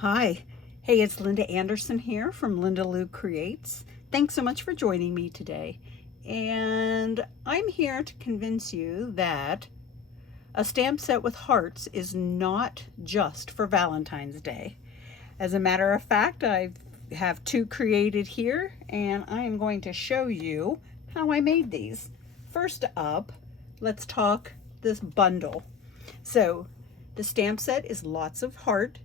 Hi. Hey, it's Linda Anderson here from Linda Lou Creates. Thanks so much for joining me today. And I'm here to convince you that a stamp set with hearts is not just for Valentine's Day. As a matter of fact, I have two created here, and I am going to show you how I made these. First up, let's talk this bundle. So the stamp set is lots of heart,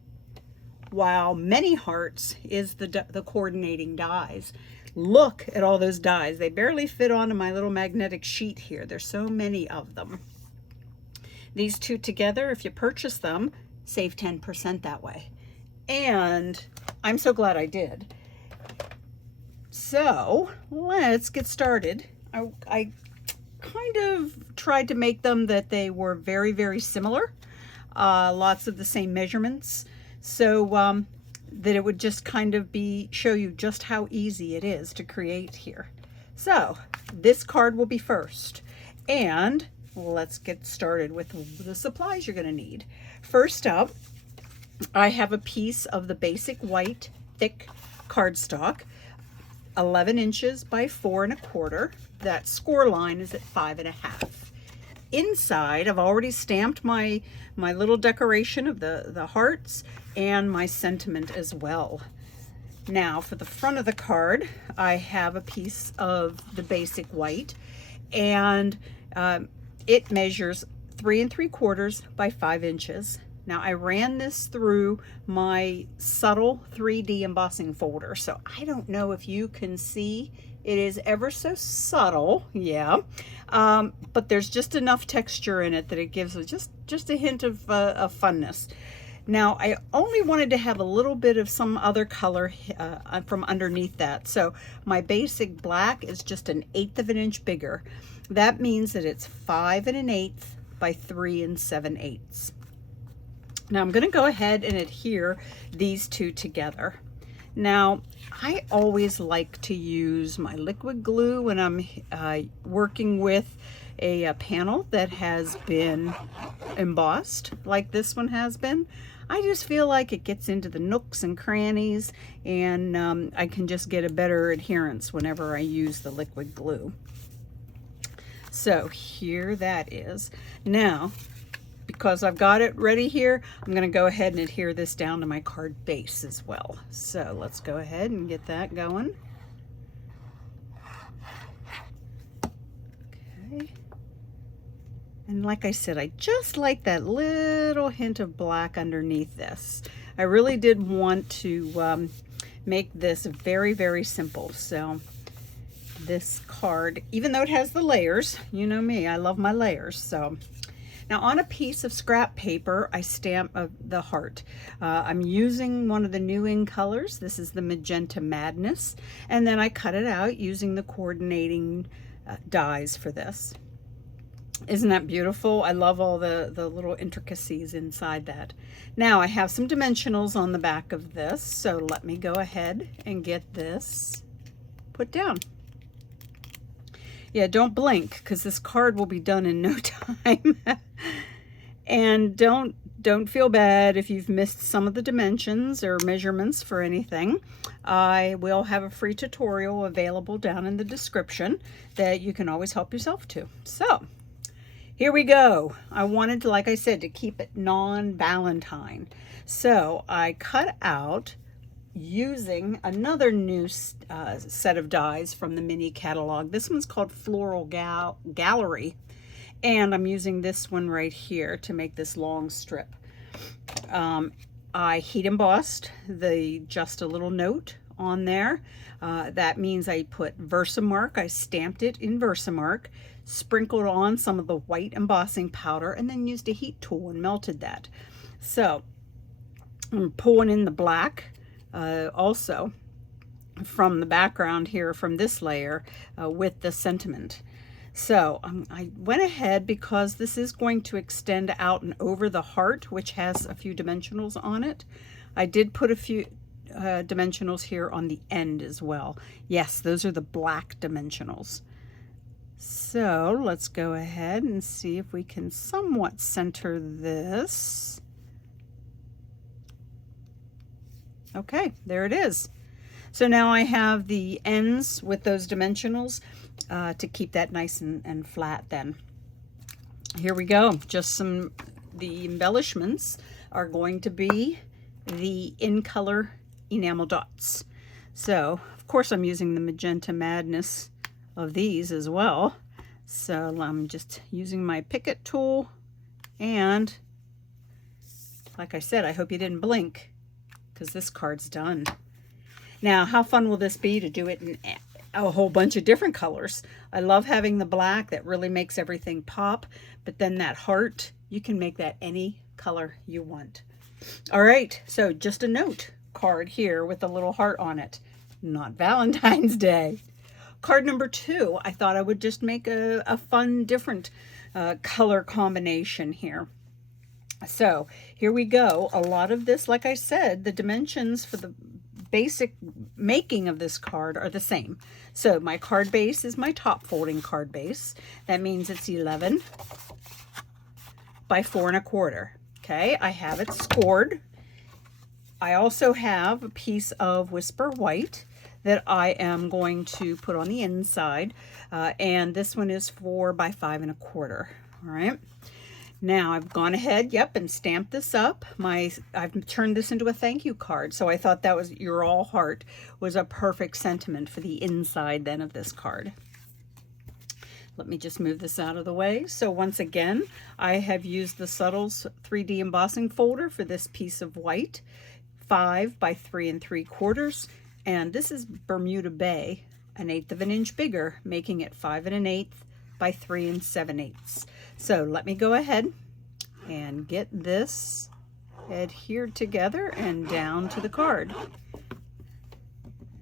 while many hearts is the coordinating dies. Look at all those dies. They barely fit onto my little magnetic sheet here. There's so many of them. These two together, if you purchase them, save 10% that way. And I'm so glad I did. So let's get started. I kind of tried to make them that they were very, very similar. Lots of the same measurements. So that it would just kind of show you just how easy it is to create here. So this card will be first, and let's get started with the supplies you're going to need. First up, I have a piece of the basic white thick cardstock, 11 inches by 4 1/4. That score line is at 5 1/2. Inside, I've already stamped my little decoration of the hearts and my sentiment as well. Now for the front of the card, I have a piece of the basic white, and it measures 3 3/4 by 5 inches. Now I ran this through my subtle 3D embossing folder, so I don't know if you can see. It is ever so subtle, yeah, but there's just enough texture in it that it gives just a hint of funness. Now I only wanted to have a little bit of some other color from underneath that, so my basic black is just 1/8 of an inch bigger. That means that it's 5 1/8 by 3 7/8. Now I'm going to go ahead and adhere these two together. Now, I always like to use my liquid glue when I'm working with a panel that has been embossed, like this one has been. I just feel like it gets into the nooks and crannies, and I can just get a better adherence whenever I use the liquid glue. So here that is. Now, because I've got it ready here, I'm going to go ahead and adhere this down to my card base as well. So let's go ahead and get that going. Okay. And like I said, I just like that little hint of black underneath this. I really did want to make this very, very simple. So this card, even though it has the layers, you know me, I love my layers. So now on a piece of scrap paper, I stamp the heart. I'm using one of the new in colors. This is the Magenta Madness. And then I cut it out using the coordinating dies for this. Isn't that beautiful? I love all the little intricacies inside that. Now I have some dimensionals on the back of this, so let me go ahead and get this put down. Yeah, don't blink, because this card will be done in no time. And don't feel bad if you've missed some of the dimensions or measurements for anything. I will have a free tutorial available down in the description that you can always help yourself to. So here we go. I wanted to, like I said, to keep it non-Valentine. So I cut out, using another new set of dies from the mini catalog. This one's called Floral Gallery, and I'm using this one right here to make this long strip. I heat embossed just a little note on there. That means I put Versamark. I stamped it in Versamark, sprinkled on some of the white embossing powder, and then used a heat tool and melted that. So I'm pulling in the black also from the background here from this layer with the sentiment. So I went ahead, because this is going to extend out and over the heart, which has a few dimensionals on it. I did put a few dimensionals here on the end as well. Yes, those are the black dimensionals. So let's go ahead and see if we can somewhat center this. Okay, there it is. So now I have the ends with those dimensionals to keep that nice and flat then. Here we go. The embellishments are going to be the in color enamel dots. So of course I'm using the Magenta Madness of these as well. So I'm just using my Picket tool, and like I said, I hope you didn't blink because this card's done. Now, how fun will this be to do it in a whole bunch of different colors? I love having the black. That really makes everything pop. But then that heart, you can make that any color you want. All right, so just a note card here with a little heart on it. Not Valentine's Day. Card number 2, I thought I would just make a fun, different color combination here. So here we go. A lot of this, like I said, the dimensions for the basic making of this card are the same. So my card base is my top folding card base. That means it's 11 by 4 1/4. Okay, I have it scored. I also have a piece of Whisper White that I am going to put on the inside. And this one is 4 by 5 1/4. All right. Now I've gone ahead, and stamped this up. I've turned this into a thank you card. So I thought that was You're All Heart was a perfect sentiment for the inside then of this card. Let me just move this out of the way. So once again, I have used the Subtles 3D embossing folder for this piece of white, 5 by 3 3/4. And this is Bermuda Bay, 1/8 of an inch bigger, making it 5 1/8 by 3 7/8. So let me go ahead and get this adhered together and down to the card.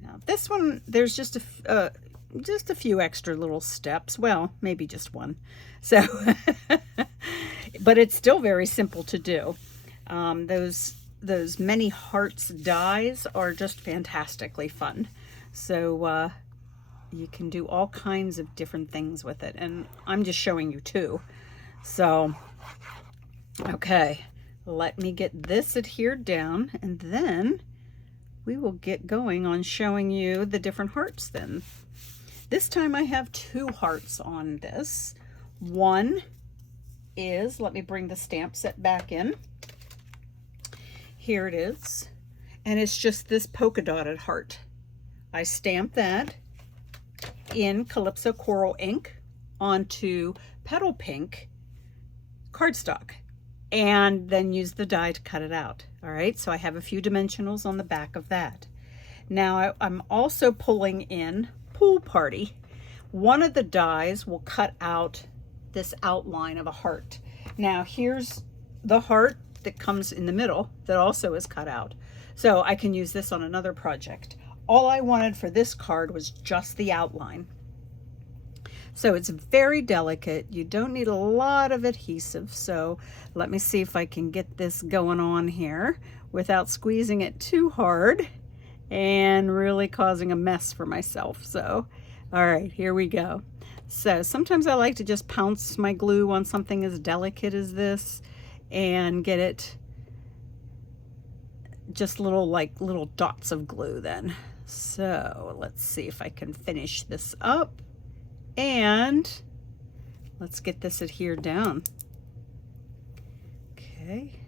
Now this one, there's just a few extra little steps. Well, maybe just one. So, but it's still very simple to do. Those many hearts dies are just fantastically fun. So you can do all kinds of different things with it, and I'm just showing you 2. So, okay, let me get this adhered down, and then we will get going on showing you the different hearts then. This time I have 2 hearts on this. One is, let me bring the stamp set back in. Here it is, and it's just this polka dotted heart. I stamped that in Calypso Coral ink onto Petal Pink cardstock, and then use the die to cut it out. All right, so I have a few dimensionals on the back of that. Now I'm also pulling in Pool Party. One of the dies will cut out this outline of a heart. Now here's the heart that comes in the middle that also is cut out. So I can use this on another project. All I wanted for this card was just the outline. So it's very delicate. You don't need a lot of adhesive. So let me see if I can get this going on here without squeezing it too hard and really causing a mess for myself. So, all right, here we go. So sometimes I like to just pounce my glue on something as delicate as this and get it just little dots of glue then. So let's see if I can finish this up, and let's get this adhered down. Okay.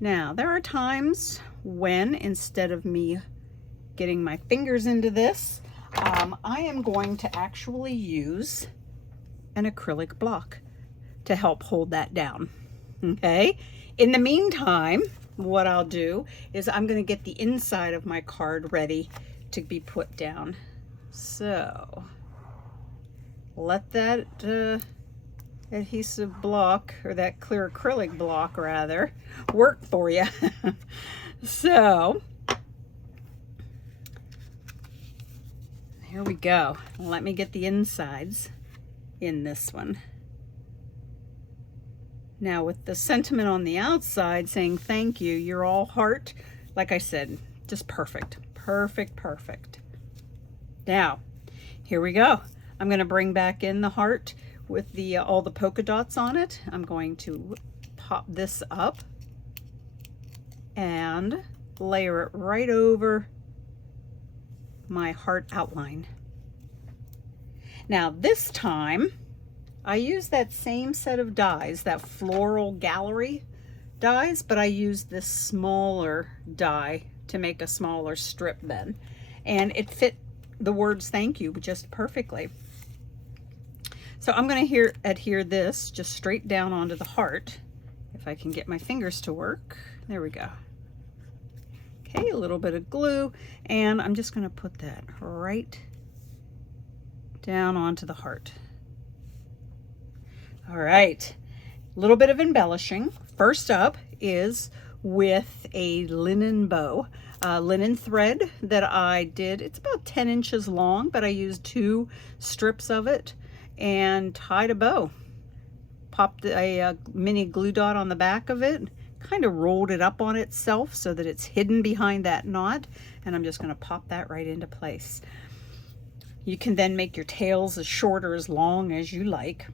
Now there are times when, instead of me getting my fingers into this, I am going to actually use an acrylic block to help hold that down. Okay, in the meantime, what I'll do is I'm going to get the inside of my card ready to be put down. So let that adhesive block, or that clear acrylic block rather, work for you. So here we go. Let me get the insides in this one. Now with the sentiment on the outside saying thank you, you're all heart, like I said, just perfect, perfect, perfect. Now, here we go. I'm going to bring back in the heart with the all the polka dots on it. I'm going to pop this up and layer it right over my heart outline. Now this time I use that same set of dies, that floral gallery dies, but I used this smaller die to make a smaller strip then, and it fit the words thank you just perfectly. So I'm going to adhere this just straight down onto the heart, if I can get my fingers to work. There we go. Okay, a little bit of glue, and I'm just going to put that right down onto the heart. All right, a little bit of embellishing. First up is with a linen bow, linen thread that I did. It's about 10 inches long, but I used 2 strips of it and tied a bow. Popped a mini glue dot on the back of it, kind of rolled it up on itself so that it's hidden behind that knot, and I'm just going to pop that right into place. You can then make your tails as short or as long as you like.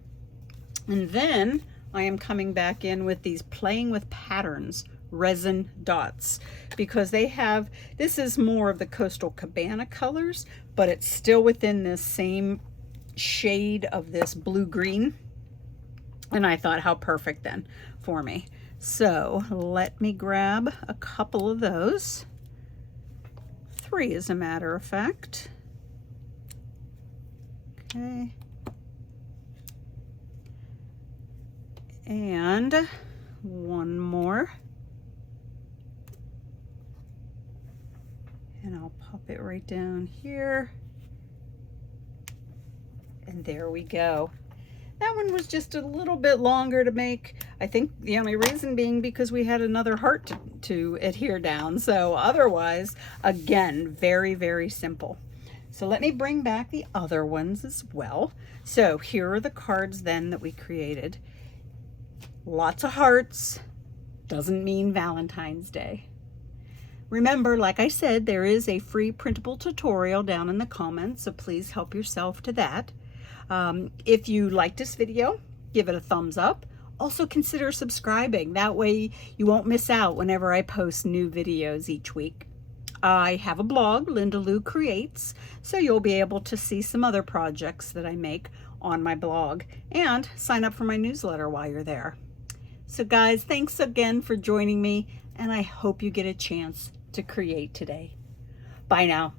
And then I am coming back in with these Playing with Patterns resin dots, because they have, this is more of the Coastal Cabana colors, but it's still within this same shade of this blue-green. And I thought, how perfect then for me. So let me grab a couple of those. 3 as a matter of fact. Okay. And one more. And I'll pop it right down here. And there we go. That one was just a little bit longer to make. I think the only reason being because we had another heart to adhere down. So otherwise, again, very, very simple. So let me bring back the other ones as well. So here are the cards then that we created. Lots of hearts doesn't mean Valentine's Day. Remember, like I said, there is a free printable tutorial down in the comments, so please help yourself to that. If you liked this video, give it a thumbs up. Also consider subscribing. That way you won't miss out whenever I post new videos each week. I have a blog, Linda Lou Creates, so you'll be able to see some other projects that I make on my blog, and sign up for my newsletter while you're there. So guys, thanks again for joining me, and I hope you get a chance to create today. Bye now.